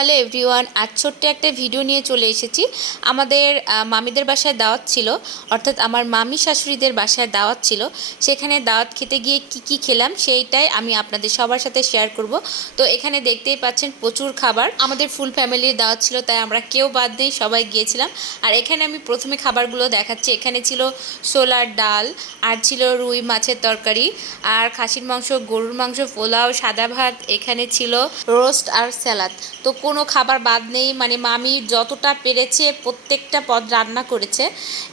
Hello everyone আজ ছোট্ট একটা ভিডিও নিয়ে চলে এসেছি। আমাদের মামিদের বাসায় দাওয়াত ছিল, অর্থাৎ আমার মামি শাশুড়িদের বাসায় দাওয়াত ছিল। সেখানে দাওয়াত খেতে গিয়ে কি কি খেলাম সেইটাই আমি আপনাদের সবার সাথে শেয়ার করব। তো এখানে দেখতেই পাচ্ছেন প্রচুর খাবার। আমাদের ফুল ফ্যামিলির দাওয়াত ছিল, তাই আমরা কেউ বাদ নেই সবাই গিয়েছিলাম। আর এখানে আমি প্রথমে খাবারগুলো দেখাচ্ছি। এখানে ছিল সোলার ডাল, আর ছিল রুই মাছের তরকারি, আর খাসির মাংস, গরুর মাংস, পোলাও, সাদা ভাত, এখানে ছিল রোস্ট আর স্যালাড তো কোনো খাবার বাদ নেই। মানে মামি যতটা পেরেছে প্রত্যেকটা পদ রান্না করেছে।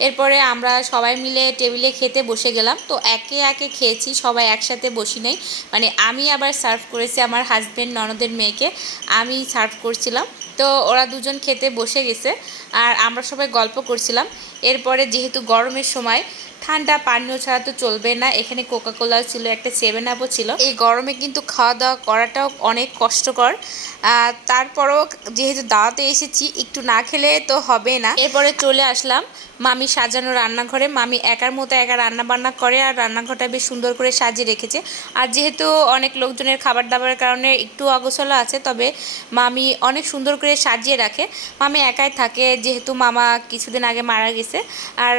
এরপরে আমরা সবাই মিলে টেবিলে খেতে বসে গেলাম। তো একে একে খেয়েছি, সবাই একসাথে বসি নাই। মানে আমি আবার সার্ভ করেছি আমার হাজব্যান্ড ননদের মেয়েকে। আমি সার্ভ করছিলাম। তো ওরা দুজন খেতে বসে গেছে। আর আমরা সবাই গল্প করছিলাম। এরপরে যেহেতু গরমের সময় ঠান্ডা পানীয় ছাড়া তো চলবে না। এখানে কোকা কোকাকোলা ছিল, একটা সেভেন আপও ছিল। এই গরমে কিন্তু খাওয়া দাওয়া করাটাও অনেক কষ্টকর। তারপরও যেহেতু দাওয়াতে এসেছি, একটু না খেলে তো হবে না। এরপরে চলে আসলাম মামি সাজানো রান্নাঘরে। মামি একার মতো একা রান্না বান্না করে আর রান্নাঘরটা বেশ সুন্দর করে সাজিয়ে রেখেছে। আর যেহেতু অনেক লোকজনের খাবার দাবারের কারণে একটু অগোছলা আছে, তবে মামি অনেক সুন্দর করে সাজিয়ে রাখে। মামি একাই থাকে, যেহেতু মামা কিছুদিন আগে মারা গেছে। আর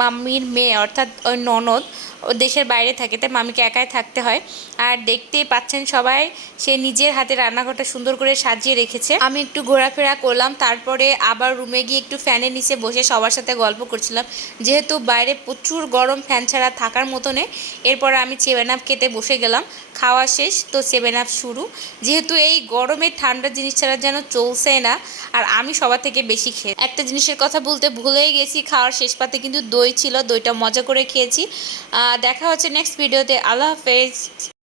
মামির মেয়ে অর্থাৎ ওই ননদ, ও দেশের বাইরে থাকে, তাই মামিকে একাই থাকতে হয়। আর দেখতেই পাচ্ছেন সবাই, সে নিজের হাতে রান্নাঘরটা সুন্দর করে সাজিয়ে রেখেছে। আমি একটু ঘোরাফেরা করলাম, তারপরে আবার রুমে গিয়ে একটু ফ্যানের নিচে বসে সবার সাথে গল্প করছিলাম। যেহেতু বাইরে প্রচুর গরম, ফ্যান ছাড়া থাকার মতনে, এরপর আমি সেভেন আপ খেতে বসে গেলাম। খাওয়া শেষ, তো সেভেন আপ শুরু। যেহেতু এই গরমে ঠান্ডা জিনিস ছাড়া যেন চলছে না, আর আমি সবার থেকে বেশি খেয়ে একটা জিনিসের কথা বলতে ভুলেই গেছি, খাওয়ার শেষ পাতে কিন্তু দই ছিল, দইটা মজা করে খেয়েছি। দেখা হচ্ছে নেক্সট ভিডিওতে আল্লাহ হাফেজ।